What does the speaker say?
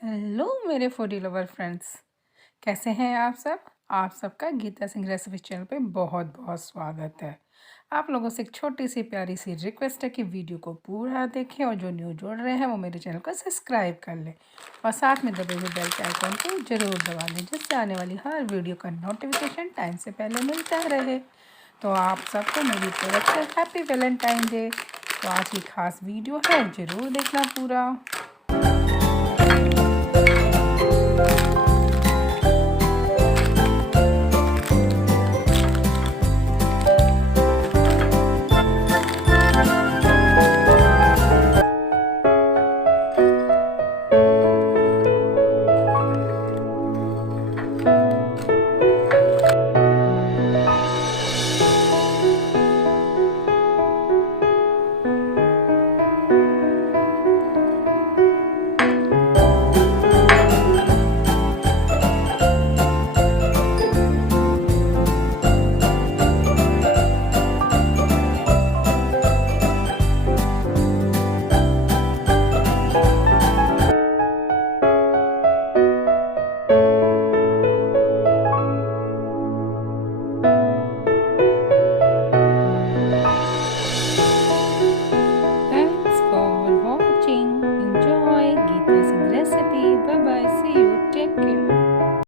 Hello मेरे foodie lover friends, कैसे हैं आप सब। आप सबका गीता सिंह रेसिपी चैनल पे बहुत बहुत स्वागत है। आप लोगों से एक छोटी सी प्यारी सी रिक्वेस्ट है कि वीडियो को पूरा देखें और जो न्यू जुड़ रहे हैं वो मेरे चैनल को सब्सक्राइब कर लें और साथ में दबे हुए बेल के आइकन को ज़रूर दबा लें, जिससे आने वाली हर वीडियो का नोटिफिकेशन टाइम से पहले मिलता रहे। तो आप सबको मेरी तरफ से हैप्पी वैलेंटाइन डे। तो आज की खास वीडियो है, ज़रूर देखना पूरा।